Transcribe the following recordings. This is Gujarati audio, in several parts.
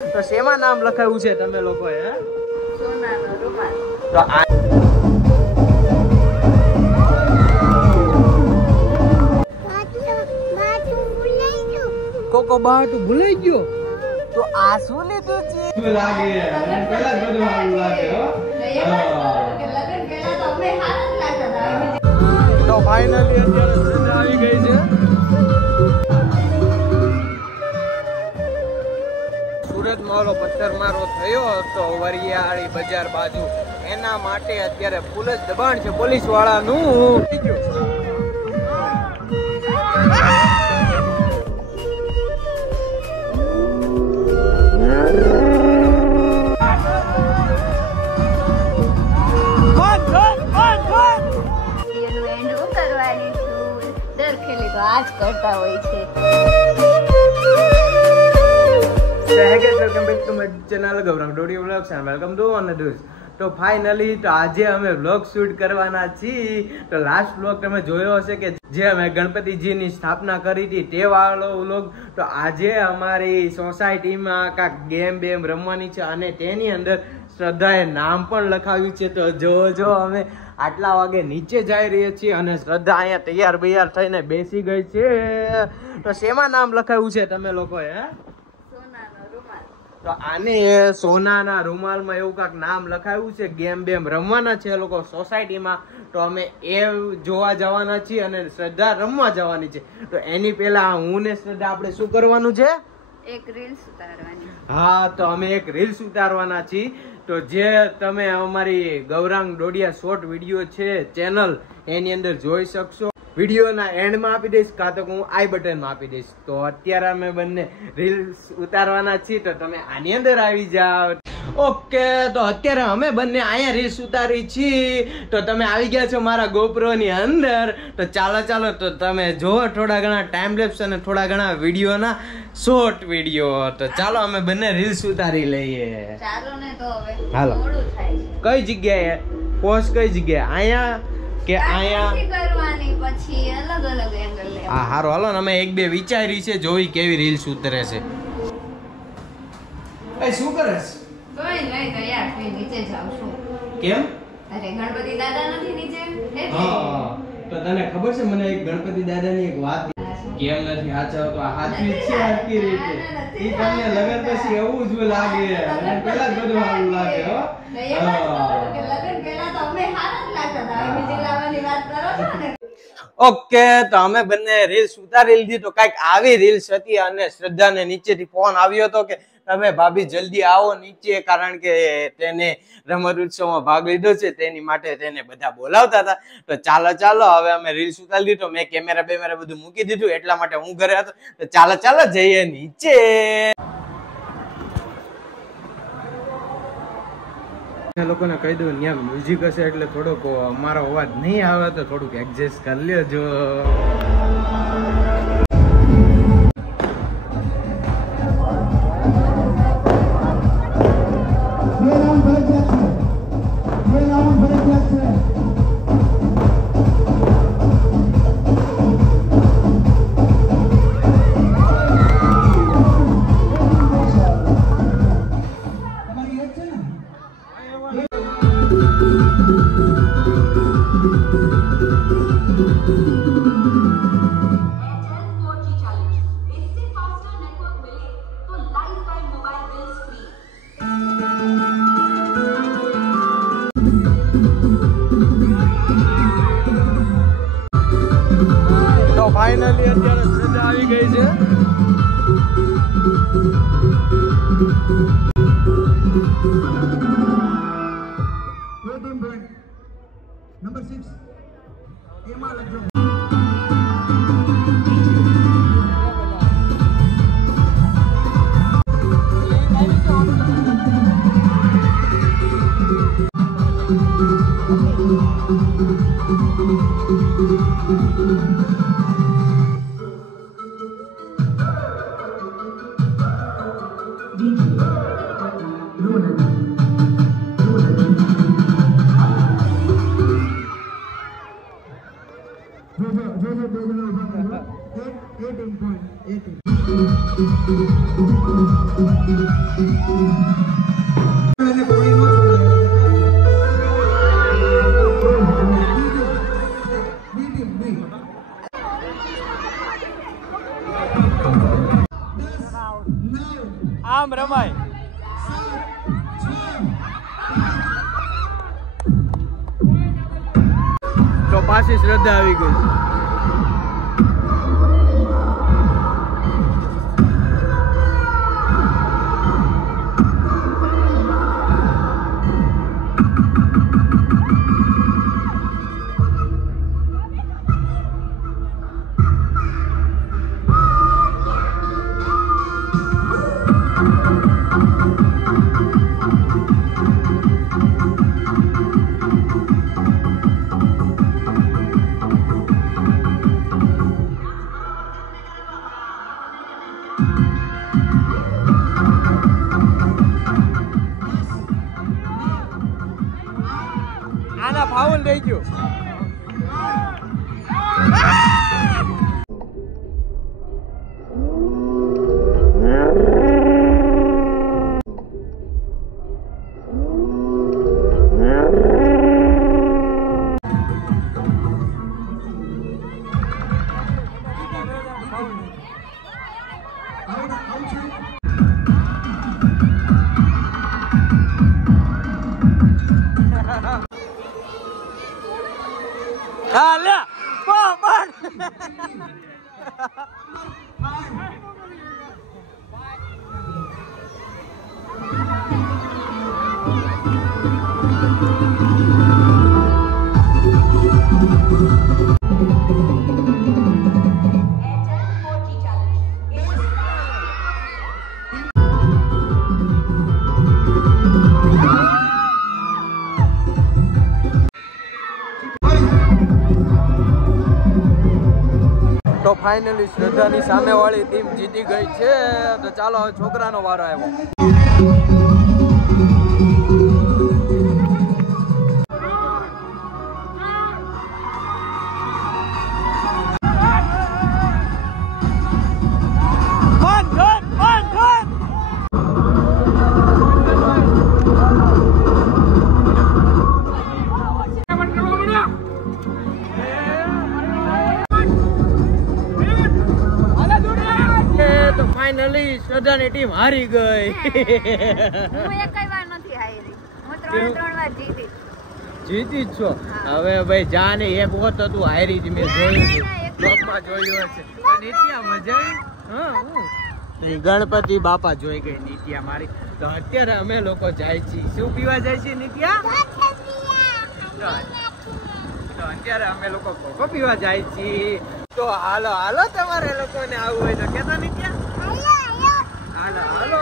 તો શેમાં નામ લખાયું છે તમે લોકોએ? સોનાનો રૂમાલ. તો આ કોકો બાટુ ભૂલાઈ ગયો. તો આ શું લીધું છે? લાગે પેલા જ બધું સારું લાગે હો. તો ફાઇનલી અત્યારે સજા આવી ગઈ છે. સુરતમાં ઓલો પથ્થરમારો થયો હતો વરિયાળી બજાર બાજુ, એના માટે અત્યારે ફૂલ જ દબાણ છે પોલીસ વાળાનું. કરતા હોય છે. Welcome back to my channel Gaurav Dodi vlogs and welcome to another. તો ફાઇનલી તો આજે અમે વ્લોગ શૂટ કરવાના છીએ. તો લાસ્ટ વ્લોગ તમે જોયો હશે કે જે અમે ગણપતિજીની સ્થાપના કરી હતી તે વાળો વ્લોગ. તો આજે અમારી સોસાયટીમાં કાંક ગેમ બેમ રમવાની છે અને તેની અંદર શ્રદ્ધાએ નામ પણ લખાવ્યું છે. તો જો અમે આટલા વાગે નીચે જઈ રહ્યા છીએ અને શ્રદ્ધા અહીંયા તૈયાર બૈયાર થઈને બેસી ગઈ છે. તો શેમાં નામ લખાવ્યું છે તમે લોકોએ? તો આને સોનાના રૂમાલમાં એવું કાંક નામ લખાવ્યું છે. ગેમ બેમ રમવાના છે લોકો સોસાયટીમાં. તો અમે એ જોવા જવાના છીએ અને શ્રદ્ધા રમવા જવાની છે. તો એની પહેલા હું ને શ્રદ્ધા આપણે શું કરવાનું છે? એક રીલ્સ ઉતારવાની. હા, તો અમે એક રીલ્સ ઉતારવાના છીએ. તો જે તમે અમારી ગૌરાંગ ડોડિયા શોર્ટ વિડીયો છે ચેનલ, એની અંદર જોઈ શકશો. વિડીયોના એન્ડમાં આપી દઈશ કાં તો હું આઈ બટનમાં આપી દઈશ. તો અત્યારે અમે બંને રીલ્સ ઉતારવાના છીએ, તો તમે આની અંદર આવી જાઓ. ઓકે, તો અત્યારે અમે બંને અહીંયા રીલ્સ ઉતારી છીએ. તો તમે આવી ગયા છો મારા GoPro ની અંદર. તો ચાલો તો તમે જોવો થોડા ઘણા ટાઈમ લેપ્સ અને થોડા ઘણા વિડીયોના શોર્ટ વિડીયો. તો ચાલો અમે બંને રીલ્સ ઉતારી લઈએ. ચાલો ને તો હવે હાલો. મોડું થાય છે. કઈ જગ્યાએ પોસ્ટ? કઈ જગ્યાએ? અહીંયા કે અહીંયા કરવાની પછી અલગ અલગ એંગલ લેવા. હા હારો, હાલો ને અમે એક બે વિચારી છે, જોઈ કેવી રીલ્સ ઉતરે છે. એ શું કરે છે? કોઈ નહીં તો યાર ફરી નીચે જાઉં છું. કેમ? અરે ગણપતિ દાદા નથી નીચે એટલે. હા, તો તને ખબર છે મને એક ગણપતિ દાદાની એક વાત કેમ નથી હાચવ તો હાચવી છે આખી રીતે. ઈ તમને લગન પછી એવું જ લાગે અને પેલા જ બધું સારું લાગે હો. લગન પહેલા તો અમે હારા જ લાગતા હતા. હવે બીજી લાવવાની વાત કરો છો ને. ઓકે, તો અમે બંને રીલ્સ ઉતારી લીધી. તો કઈક આવી રીલ્સ હતી અને શ્રદ્ધાને નીચેથી ફોન આવ્યો હતો કે તમે ભાભી જલ્દી આવો નીચે, કારણ કે તેને રમત ઉત્સવમાં ભાગ લીધો છે તેની માટે તેને બધા બોલાવતા હતા. તો ચાલો હવે અમે રીલ્સ ઉતારી લીધી. તો મેં કેમેરા બેમેરા બધું મૂકી દીધું, એટલા માટે હું ઘરે હતો. તો ચાલો જઈએ નીચે. લોકોને કહી દઉં ત્યાં મ્યુઝિક હશે એટલે થોડોક અમારો અવાજ નહીં આવે તો થોડુંક એડજસ્ટ કરી લેજો. ફાઇનલી અત્યારે સજા આવી ગઈ છે. નંબર 6 એમાં લખજો. जो 2 जन 18.18 એને કોઈ નો આમ રમાય. તો પાછી શ્રદ્ધા આવી ગઈ. આના ફાઉલ થઈ ગયો. હા લે તો ફાઇનલી શ્રદ્ધાની સામે વાળી ટીમ જીતી ગઈ છે. તો ચાલો હવે છોકરાનો વારો આવ્યો. ફાઇનલી શ્રદ્ધાની ટીમ હારી ગઈ. હું એકઈ વાર નથી હારી. હું 3 વાર જીતી. જીતી જ છો. હવે ભાઈ જાને એક વખત તું હારી જ મેં જોયું છે. બ્લોગમાં જોયું હશે. તો નિત્યા મજા આવી. હા ગણપતિ બાપા જોઈ ગઈ નિત્યા મારી. તો અત્યારે અમે લોકો જાય છીએ. શું પીવા જાય છે નિત્યા? તો અત્યારે અમે લોકો કોકો પીવા જાય છીએ. તો હાલો હાલો તમારે લોકોને આવવું હોય તો કેતા નિત્યા? હાલો હાલો.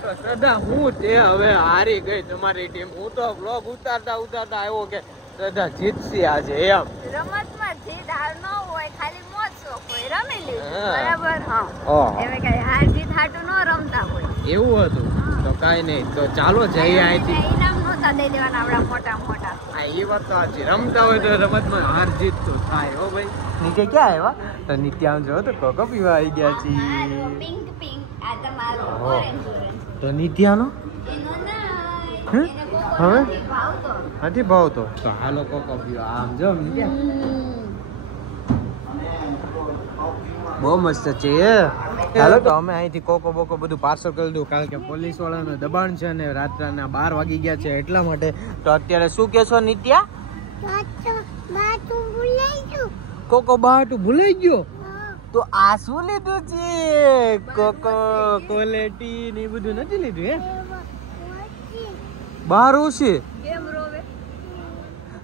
તો શ્રદ્ધા હું તે હવે હારી ગઈ તમારી ટીમ. હું તો વ્લોગ ઉતારતા આવ્યો કે શ્રદ્ધા જીતશે આજે એમ. રમતમાં જીત હાર ન હોય, ખાલી મોજ શોખ હોય, રમી લીધું બરાબર. હા એવે કઈ હાર જીત હાટું ન રમતા હોય. એવું હતું તો કાઈ નહીં. તો ચાલો જઈએ અહીંથી. ઇનામ નહોતા દઈ દેવાના આપડા મોટા મોટા. હા એ વાત તો સાચી. રમતા હોય તો રમતમાં હાર જીત તો થાય. હો ભાઈ નીચે ક્યાં આવ્યા? તો નિત્યા જો તો કોકો પીવા આવી ગયા છીએ. પિંક પિંક આ તમારો ઓરેન્જ ઓરેન્જ. તો નિત્યાનો એનો ના હે? એને કોકો હવે? નથી ભાવતો. નથી ભાવતો. તો હાલો કોકો પીવા. આમ જો નિત્યા બહુ મસ્ત છે. ચાલો તો અમે અહીંથી કોકો બોકો બધું પાર્સલ કરી દઉં. કારણ કે પોલીસ વાળાનું દબાણ છે ને રાત્રના 12 વાગી ગયા છે એટલા માટે. તો અત્યારે શું કેશો નિત્યા? કોકો બાટુ ભૂલાઈ ગયો. તો આ શું લીધું છે? કોકો ક્વોલિટી ને બધું નથી લીધું હે? બારું છે કેમ રોવે?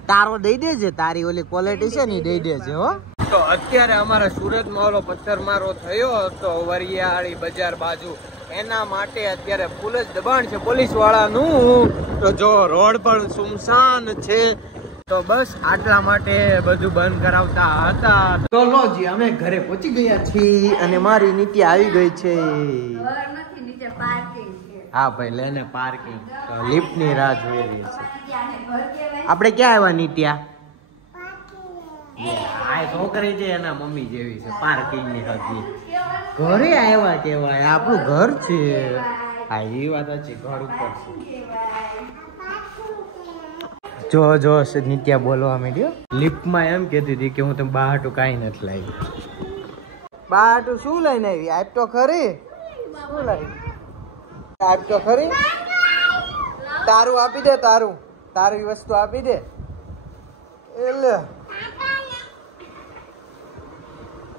તારો દઈ દેજે. તારી ઓલી ક્વોલિટી છે ને દઈ દેજે હો. તો અત્યારે અમારા સુરતમાં ઓલો પથ્થરમારો થયો હતો વરિયાળી બજાર બાજુ. એના માટે અત્યારે ફૂલ જ દબાણ છે પોલીસ વાળાનું. તો જો રોડ પણ સુમસાન છે. તો બસ આટલા માટે બધું બંધ કરાવતા હતા. તો લો જી અમે ઘરે પહોંચી ગયા છીએ અને મારી નિત્યા આવી ગઈ છે. ઘર નથી, નીચે પાર્કિંગ છે. હા ભાઈ લઈને પાર્કિંગ. તો લિફ્ટ ની રાહ જોઈ રહી છે. ત્યાંને ઘર કહેવાય. આપણે ક્યાં આવ્યા નિત્યા? આ છોકરી છે એના મમ્મી જેવી છે. પાર્કિંગ ની હતી. ઘરે આવ્યા કેવાય. આપણું ઘર છે. હા એ વાત છે ઘર ઉપર જો નિત્યા બોલવા માંડ્યો લિફ્ટમાં એમ કહેતી હતી કે હું તમે બહાટું કાંઈ નથી લાવી બહાટું શું લઈને આવી આપ તો ખરી શું લાવી આપ તો ખરી તારું આપી દે તારી વસ્તુ આપી દે એટલે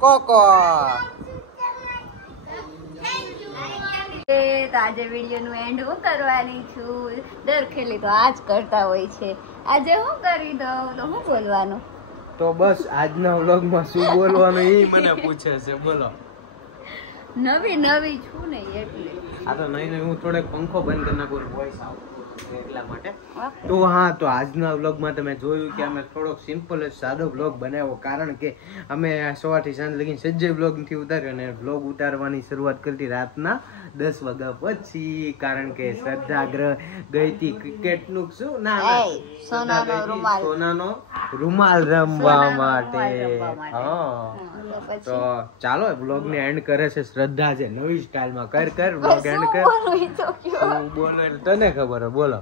કોકો તો આજે વિડીયો નું એન્ડ હું કરવાની છું. દર ખેલી તો આજ કરતા હોય છે. આજે હું કરી દઉં તો હું બોલવાનું? તો બસ આજના વ્લોગમાં શું બોલવાનું એ મને પૂછે છે. બોલો. નવી છું ને એટલે આ તો નહીં હું થોડોક પંખો બંધ કરી નાખું વોઇસ આવતો એટલા માટે. તો હા, તો આજના વ્લોગમાં તમે જોયું કે અમે થોડોક સિમ્પલ જ સાદો વ્લોગ બનાવ્યો, કારણ કે અમે સવારથી સાંજ લગીને સજ્જય વ્લોગ નથી ઉતાર્યો અને વ્લોગ ઉતારવાની શરૂઆત કરી રાતના 10 વાગ્યા પછી, કારણ કે શ્રદ્ધા ગઈ હતી ક્રિકેટ નું સોનાનો રૂમાલ રમવા માટે. તો ચાલો વ્લોગ ને એન્ડ કરે છે શ્રદ્ધા છે નવી સ્ટાઇલમાં. કર વ્લોગ એન્ડ કર. બોલો તને ખબર હોય. બોલો.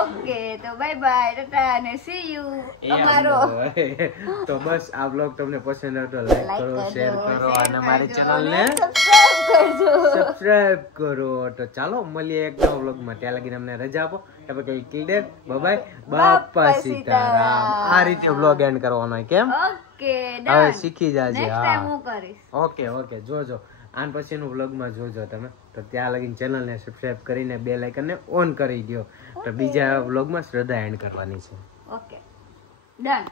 ઓકે, તો બાય બાય, ટાટા અને સી યુ. અમારો તો બસ આ વ્લોગ તમને પસંદ આવતો લાઈક કરો, શેર કરો અને મારી ચેનલ ને સબસ્ક્રાઇબ કરો. તો ચાલો મળીએ એક નવા વ્લોગ માં. ત્યાં લગીને અમને રજા આપો. ક્લિયર. બાય બાપા સીતારામ. આ રીતે વ્લોગ એન્ડ કરવાનો. કેમ? ઓકે, હવે શીખી જાજે. નેક્સ્ટ ટાઈમ હું કરીશ. ઓકે જોજો. આન પછીનું વ્લોગમાં જોજો તમે. તો ત્યાં લગીને ચેનલને સબસ્ક્રાઇબ કરીને બેલ આઇકનને ઓન કરી દો. તો બીજા વ્લોગમાં શ્રદ્ધા એન્ડ કરવાની છે. Okay, done.